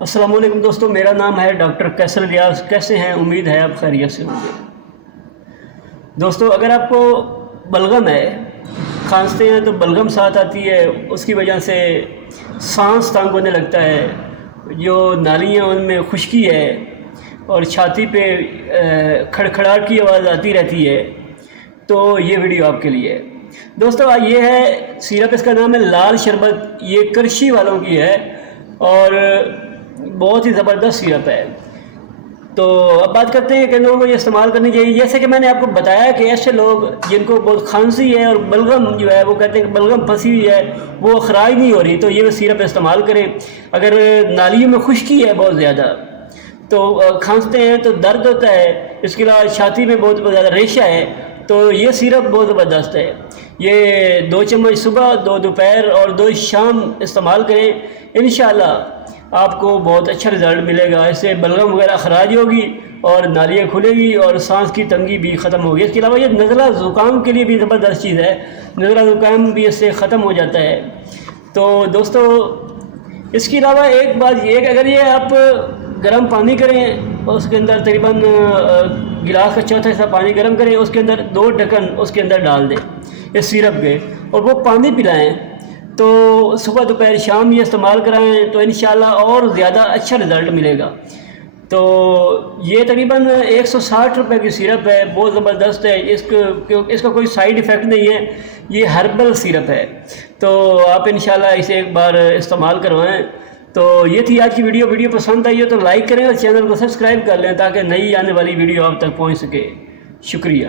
السلام علیکم دوستوں، میرا نام ہے ڈاکٹر کیسر ریاض۔ کیسے ہیں؟ امید ہے آپ خیریت سے ہوں گے۔ دوستوں، اگر آپ کو بلغم ہے، کھانستے ہیں تو بلغم ساتھ آتی ہے، اس کی وجہ سے سانس تنگ ہونے لگتا ہے، جو نالیاں ان میں خشکی ہے اور چھاتی پہ کھڑکھڑاہٹ کی آواز آتی رہتی ہے، تو یہ ویڈیو آپ کے لیے ہے۔ دوستوں، یہ ہے سیرپ، اس کا نام ہے لال شربت۔ یہ کرشی والوں کی ہے اور بہت ہی زبردست سیرپ ہے۔ تو اب بات کرتے ہیں کہ لوگوں کو یہ استعمال کرنی چاہیے۔ جیسے کہ میں نے آپ کو بتایا کہ ایسے لوگ جن کو بہت کھانسی ہے اور بلغم جو ہے وہ کہتے ہیں کہ بلغم پھنسی ہوئی ہے، وہ خراج نہیں ہو رہی، تو یہ سیرپ استعمال کریں۔ اگر نالیوں میں خشکی ہے بہت زیادہ، تو کھانستے ہیں تو درد ہوتا ہے، اس کے علاوہ چھاتی میں بہت زیادہ ریشہ ہے، تو یہ سیرپ بہت زبردست ہے۔ یہ 2 چمچ صبح، 2 دوپہر اور 2 شام استعمال کریں، انشاءاللہ آپ کو بہت اچھا رزلٹ ملے گا۔ اس سے بلغم وغیرہ خراج ہوگی اور نالیاں کھلے گی اور سانس کی تنگی بھی ختم ہوگی۔ اس کے علاوہ یہ نزلہ زکام کے لیے بھی زبردست چیز ہے، نزلہ زکام بھی اس سے ختم ہو جاتا ہے۔ تو دوستو، اس کے علاوہ ایک بات یہ ہے کہ اگر یہ آپ گرم پانی کریں، اس کے اندر تقریباً گلاس کا چوتھا حصہ پانی گرم کریں، اس کے اندر 2 ڈھکن اس کے اندر ڈال دیں اس سیرپ کے، اور وہ پانی پلائیں، تو صبح دوپہر شام یہ استعمال کرائیں تو انشاءاللہ اور زیادہ اچھا رزلٹ ملے گا۔ تو یہ تقریباً 160 روپے کی سیرپ ہے، بہت زبردست ہے۔ اس کا کوئی سائیڈ ایفیکٹ نہیں ہے، یہ ہربل سیرپ ہے، تو آپ انشاءاللہ اسے ایک بار استعمال کروائیں۔ تو یہ تھی آج کی ویڈیو پسند آئی ہو تو لائک کریں اور چینل کو سبسکرائب کر لیں تاکہ نئی آنے والی ویڈیو آپ تک پہنچ سکے۔ شکریہ۔